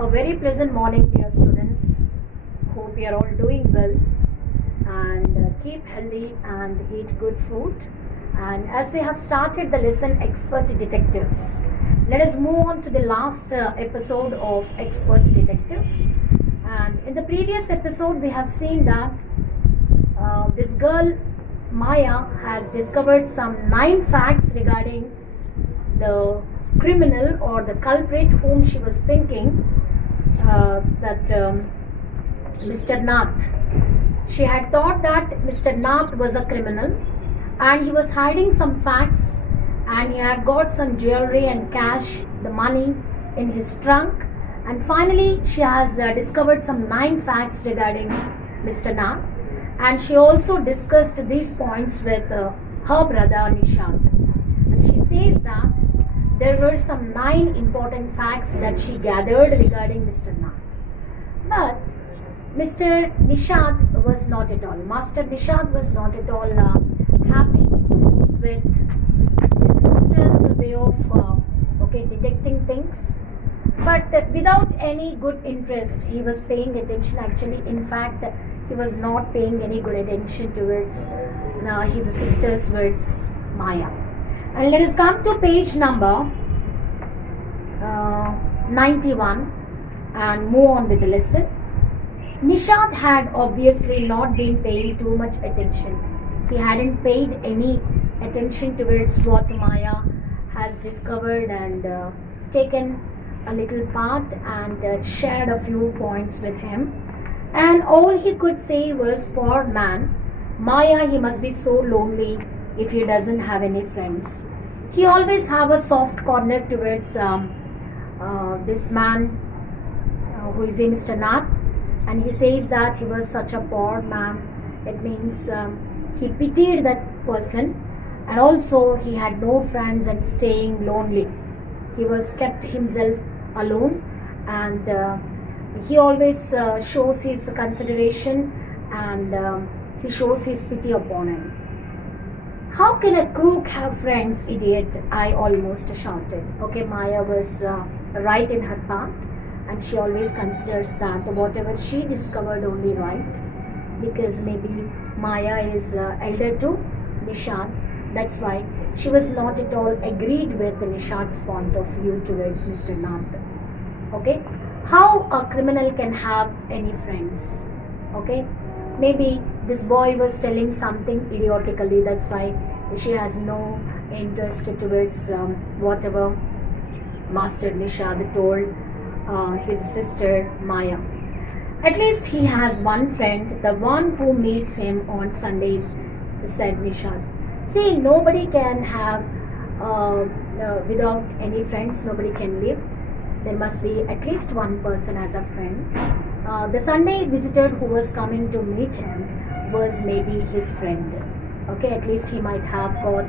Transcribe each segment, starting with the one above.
A very pleasant morning, dear students. Hope you are all doing well and keep healthy and eat good food. And as we have started the lesson Expert Detectives, let us move on to the last episode of Expert Detectives. And in the previous episode, we have seen that this girl Maya has discovered some 9 facts regarding the criminal or the culprit whom she was thinking that Mr. Nath. She had thought that Mr. Nath was a criminal and he was hiding some facts, and he had got some jewelry and cash, the money, in his trunk. And finally she has discovered some 9 facts regarding Mr. Nath, and she also discussed these points with her brother Nishant. And she says that there were some 9 important facts that she gathered regarding Mr. Nath. But Mr. Nishant was not at all, Master Nishant was not at all happy with his sister's way of detecting things. But without any good interest, he was paying attention. Actually, in fact, he was not paying any good attention towards his sister's words, Maya. And let us come to page number 91 and move on with the lesson. Nishant had obviously not been paying too much attention. He hadn't paid any attention towards what Maya has discovered and taken a little part and shared a few points with him. And all he could say was, poor man, Maya, he must be so lonely if he doesn't have any friends. He always have a soft corner towards this man who is Mr. Nath, and he says that he was such a poor man. It means he pitied that person, and also he had no friends and staying lonely. He was kept himself alone, and he always shows his consideration and he shows his pity upon him. How can a crook have friends, idiot? I almost shouted. Okay, Maya was right in her part, and she always considers that whatever she discovered only right, because maybe Maya is elder to Nishant. That's why she was not at all agreed with Nishant's point of view towards Mr. Nath. Okay, how a criminal can have any friends? Okay, maybe this boy was telling something idiotically, that's why she has no interest towards whatever Master Nishant told his sister Maya. At least he has one friend, the one who meets him on Sundays, said Nishant. See, nobody can have without any friends, nobody can live. There must be at least one person as a friend. The Sunday visitor who was coming to meet him was maybe his friend. Okay, at least he might have got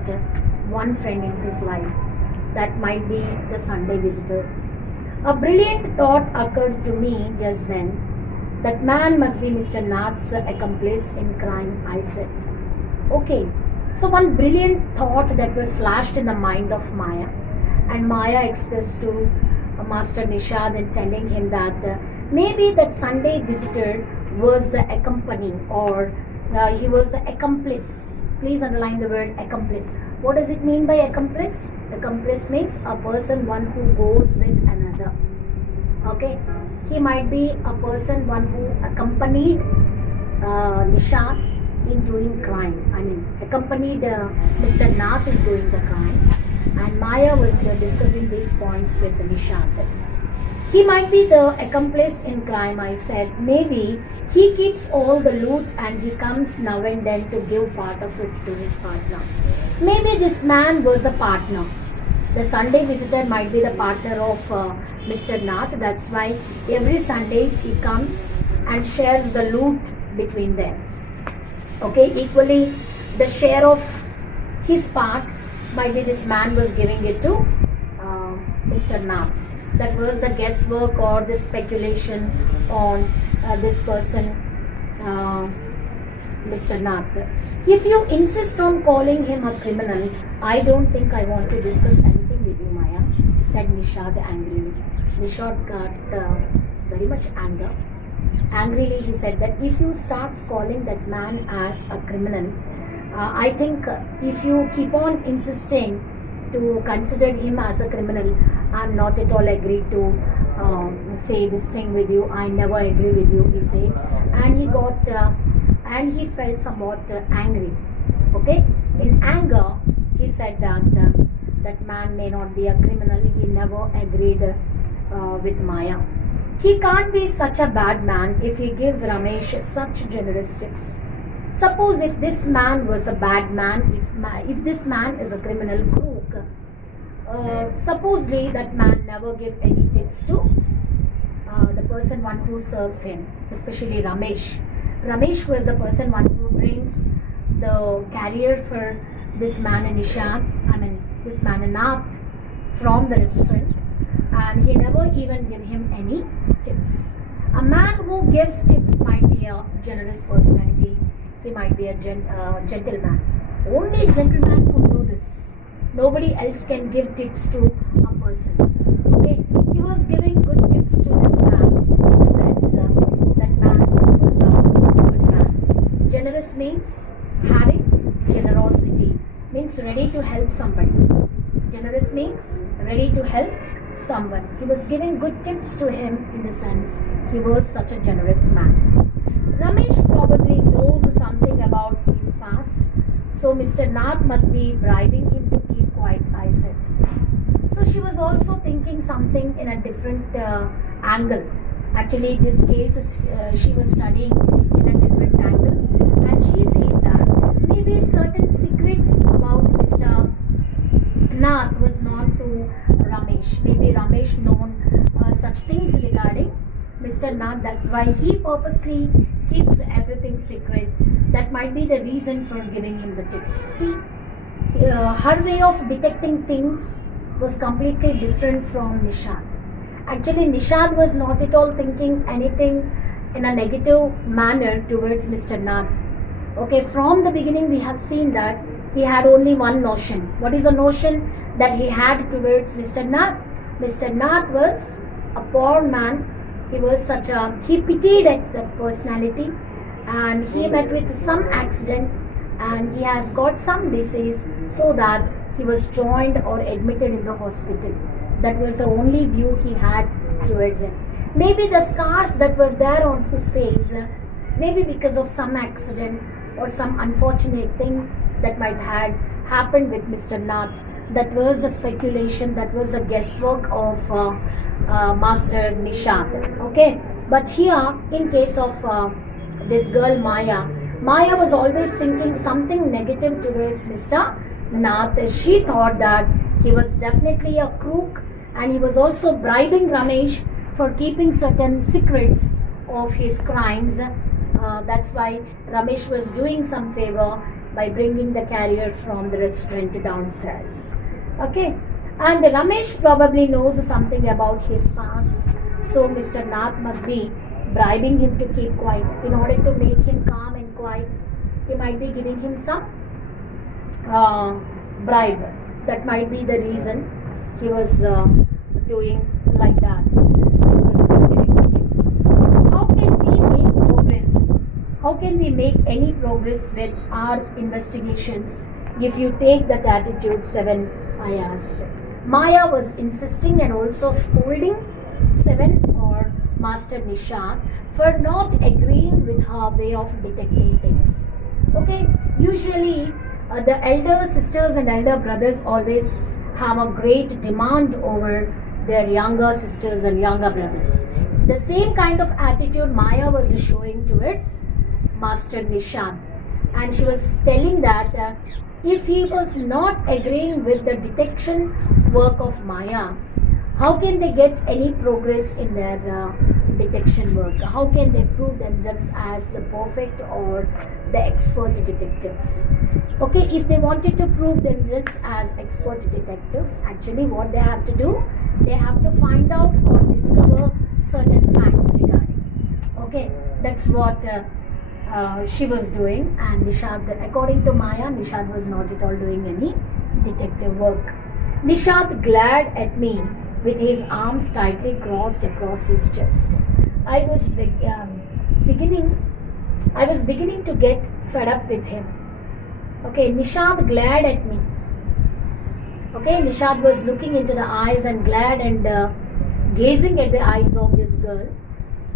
one friend in his life. That might be the Sunday visitor. A brilliant thought occurred to me just then. That man must be Mr. Nath's accomplice in crime, I said. Okay, so one brilliant thought that was flashed in the mind of Maya, and Maya expressed to Master Nishant in telling him that maybe that Sunday visitor was the accompany, or he was the accomplice. Please underline the word accomplice. What does it mean by accomplice? Accomplice means a person, one who goes with another. Okay, he might be a person, one who accompanied Nishant in doing crime. I mean, accompanied Mr. Nath in doing the crime. And Maya was discussing these points with Nishant. He might be the accomplice in crime, I said. Maybe he keeps all the loot and he comes now and then to give part of it to his partner. Maybe this man was the partner. The Sunday visitor might be the partner of Mr. Nath. That's why every Sundays he comes and shares the loot between them. Okay, equally the share of his part might be this man was giving it to Mr. Nath. That was the guesswork or the speculation on this person, Mr. Nath. If you insist on calling him a criminal, I don't think I want to discuss anything with you, Maya, said Nishant angrily. Nishant got very much anger. Angrily, he said that if you start calling that man as a criminal, I think if you keep on insisting to consider him as a criminal, I'm not at all agreed to say this thing with you. I never agree with you, he says. And he felt somewhat angry. Okay, in anger, he said that that man may not be a criminal. He never agreed with Maya. He can't be such a bad man if he gives Ramesh such generous tips. Suppose if this man was a bad man, if this man is a criminal crook, supposedly that man never give any tips to the person one who serves him, especially Ramesh. Ramesh was the person one who brings the carrier for this man and this man and Nath from the restaurant, and he never even give him any tips. A man who gives tips might be a generous personality. He might be a gentleman. Only gentleman who do this. Nobody else can give tips to a person. Okay, he was giving good tips to this man in the sense that man was a good man. Generous means having generosity, means ready to help somebody. Generous means ready to help someone. He was giving good tips to him in the sense he was such a generous man. Ramesh probably knows something about his past, so Mr. Nath must be bribing him to keep quiet, I said. So she was also thinking something in a different angle. Actually, this case she was studying in a different angle, and she says that maybe certain secrets about Mr. Nath was known to Ramesh. Maybe Ramesh known such things regarding Mr. Nath. That's why he purposely keeps everything secret. That might be the reason for giving him the tips. See, her way of detecting things was completely different from Nishad. Actually, Nishad was not at all thinking anything in a negative manner towards Mr. Nath. Okay, from the beginning we have seen that he had only one notion. What is the notion that he had towards Mr. Nath? Mr. Nath was a poor man. He pitied at the personality, and he met with some accident and he has got some disease, so that he was joined or admitted in the hospital. That was the only view he had towards him. Maybe the scars that were there on his face, maybe because of some accident or some unfortunate thing that might have happened with Mr. Nath. That was the speculation, that was the guesswork of Master Nishad. Okay, but here in case of this girl Maya was always thinking something negative towards Mr. Nath. She thought that he was definitely a crook, and he was also bribing Ramesh for keeping certain secrets of his crimes. That's why Ramesh was doing some favor by bringing the carrier from the restaurant downstairs. Okay, and Ramesh probably knows something about his past, so Mr. Nath must be bribing him to keep quiet. In order to make him calm and quiet, he might be giving him some bribe. That might be the reason he was doing like that. He was giving the tips. How can we make progress? How can we make any progress with our investigations if you take that attitude 7? I asked. Maya was insisting and also scolding 7 or Master Nishad for not agreeing with her way of detecting things. Okay, usually the elder sisters and elder brothers always have a great demand over their younger sisters and younger brothers. The same kind of attitude Maya was showing towards Master Nishad, and she was telling that if he was not agreeing with the detection work of Maya, how can they get any progress in their detection work? How can they prove themselves as the perfect or the expert detectives? Okay, if they wanted to prove themselves as expert detectives, actually what they have to do, they have to find out or discover certain facts regarding. Okay, that's what she was doing, and Nishad, according to Maya, Nishad was not at all doing any detective work. Nishad glared at me with his arms tightly crossed across his chest. I was beginning I was beginning to get fed up with him. Okay, Nishad glared at me. Okay, Nishad was looking into the eyes and glared and gazing at the eyes of this girl.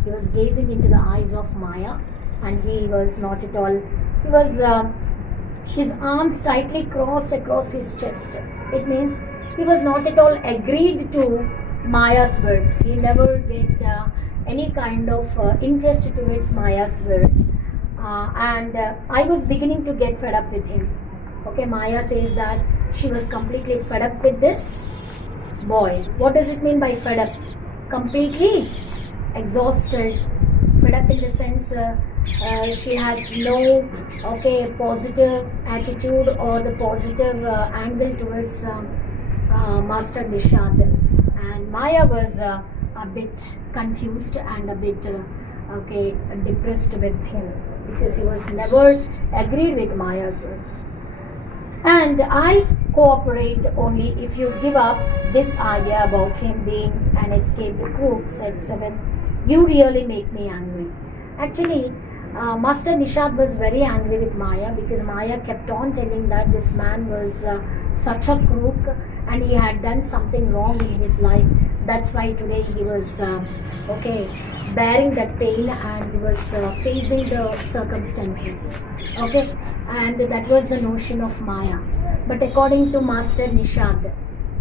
He was gazing into the eyes of Maya, and he was not at all. He was his arms tightly crossed across his chest. It means he was not at all agreed to Maya's words. He never get any kind of interest towards Maya's words. And I was beginning to get fed up with him. Okay, Maya says that she was completely fed up with this boy. What does it mean by fed up? Completely exhausted. Fed up in the sense she has no positive attitude or the positive angle towards Master Nishad. And Maya was a bit confused and a bit depressed with him, because he was never agreed with Maya's words. And I cooperate only if you give up this idea about him being an escaped crook, said Seven. You really make me angry. Actually, Master Nishad was very angry with Maya, because Maya kept on telling that this man was such a crook and he had done something wrong in his life. That's why today he was bearing that pain, and he was facing the circumstances. Okay, and that was the notion of Maya. But according to Master Nishad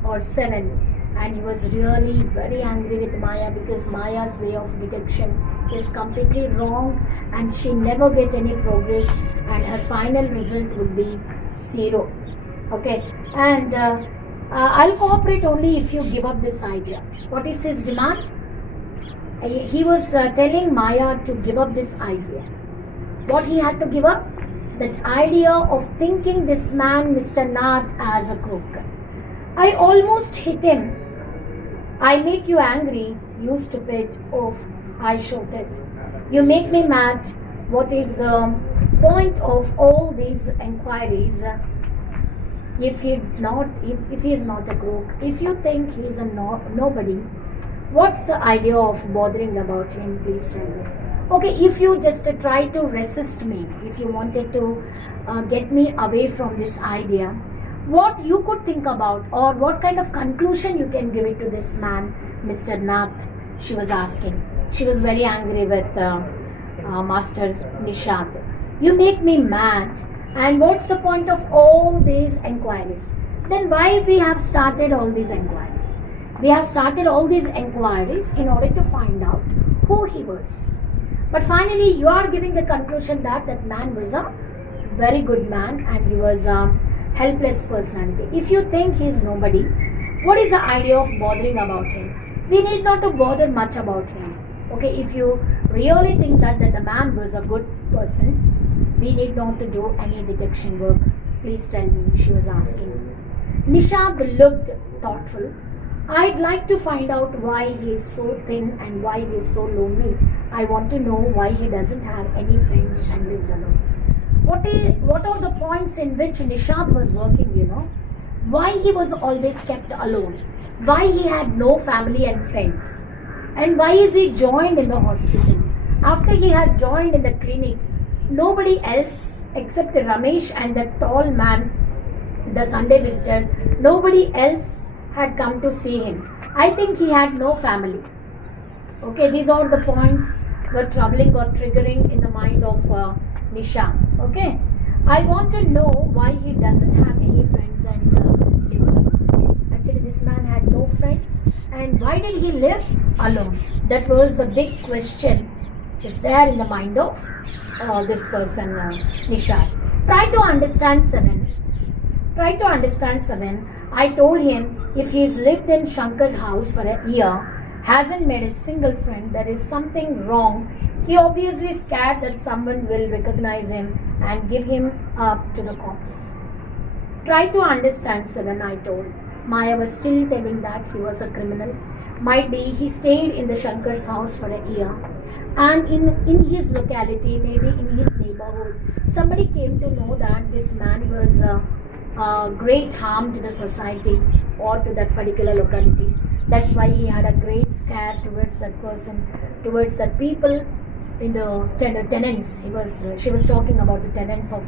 or Seven, and he was really very angry with Maya, because Maya's way of detection is completely wrong and she never get any progress, and her final result would be 0. Okay, and I'll cooperate only if you give up this idea. What is his demand? He was telling Maya to give up this idea. What he had to give up? That idea of thinking this man, Mr. Nath, as a crook. I almost hit him. I make you angry, you stupid oaf, I shouted. You make me mad. What is the point of all these inquiries if he is not a crook? If you think he is a nobody, what's the idea of bothering about him? Please tell me. Okay, if you just try to resist me, if you wanted to get me away from this idea, what you could think about, or what kind of conclusion you can give it to this man, Mr. Nath, she was asking. She was very angry with Master Nishad. You make me mad, and what's the point of all these inquiries? Then why we have started all these inquiries? We have started all these inquiries in order to find out who he was. But finally, you are giving the conclusion that that man was a very good man and he was a helpless personality. If you think he is nobody, what is the idea of bothering about him? We need not to bother much about him. Okay, if you really think that the man was a good person, we need not to do any detection work. Please tell me, she was asking. Nishad looked thoughtful. I'd like to find out why he is so thin and why he is so lonely. I want to know why he doesn't have any friends and lives alone. What are the points in which Nishad was working, Why he was always kept alone? Why he had no family and friends? And why is he joined in the hospital? After he had joined in the clinic, nobody else except Ramesh and the tall man, the Sunday visitor, nobody else had come to see him. I think he had no family. Okay, these are the points were troubling or triggering in the mind of Nishad. Okay, I want to know why he doesn't have any friends and lives alone. Actually, this man had no friends, and why did he live alone? That was the big question is there in the mind of this person, Nishad. Try to understand Seven. I told him if he's lived in Shankar house for a year, hasn't made a single friend, there is something wrong. He obviously scared that someone will recognize him and give him up to the cops. Try to understand, Seven, I told. Maya was still telling that he was a criminal. Might be he stayed in the Shankar's house for a year, and in his locality, maybe in his neighborhood, somebody came to know that this man was great harm to the society or to that particular locality. That's why he had a great scare towards that person, towards that people in the tenants. She was talking about the tenants of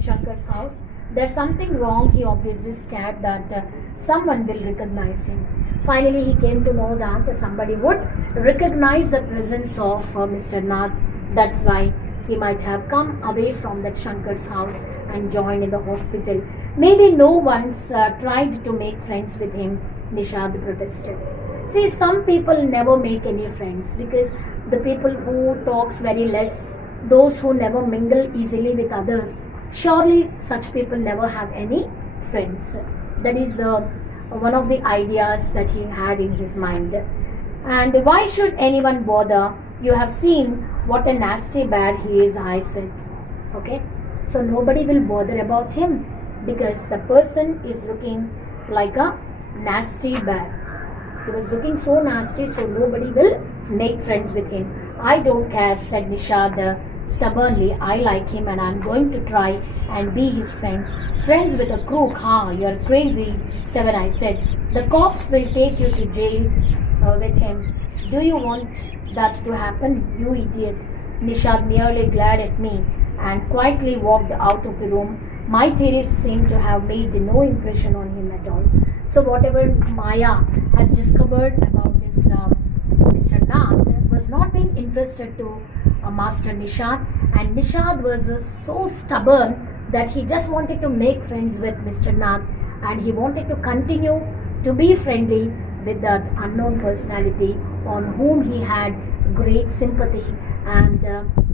Shankar's house. There's something wrong. He obviously scared that someone will recognize him. Finally, he came to know that somebody would recognize the presence of Mr. Nath. That's why he might have come away from that Shankar's house and joined in the hospital. Maybe no one's tried to make friends with him, Nishad protested. See, some people never make any friends because the people who talks very less, those who never mingle easily with others, surely such people never have any friends. That is the one of the ideas that he had in his mind. And why should anyone bother? You have seen what a nasty bear he is, I said. Okay, so nobody will bother about him because the person is looking like a nasty bear. He was looking so nasty, so nobody will make friends with him. I don't care, said Nishad stubbornly. I like him and I'm going to try and be his friends. Friends with a crook, huh? You're crazy, Seven, I said. The cops will take you to jail with him. Do you want that to happen, you idiot? Nishad merely glared at me and quietly walked out of the room. My theories seem to have made no impression on him at all. So whatever Maya has discovered about this Mr. Nath was not being interested to Master Nishad, and Nishad was so stubborn that he just wanted to make friends with Mr. Nath, and he wanted to continue to be friendly with that unknown personality on whom he had great sympathy, and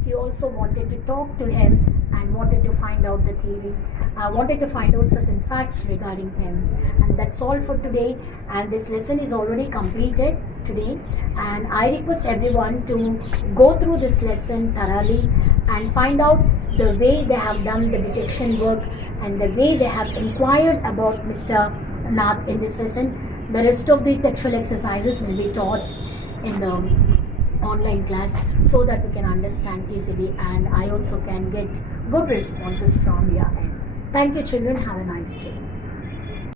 he also wanted to talk to him and wanted to find out the theory, wanted to find out certain facts regarding him. And that's all for today, and this lesson is already completed today, and I request everyone to go through this lesson thoroughly and find out the way they have done the detection work and the way they have inquired about Mr. Nath in this lesson. The rest of the textual exercises will be taught in the online class so that we can understand easily, and I also can get good responses from your end. Thank you, children. Have a nice day.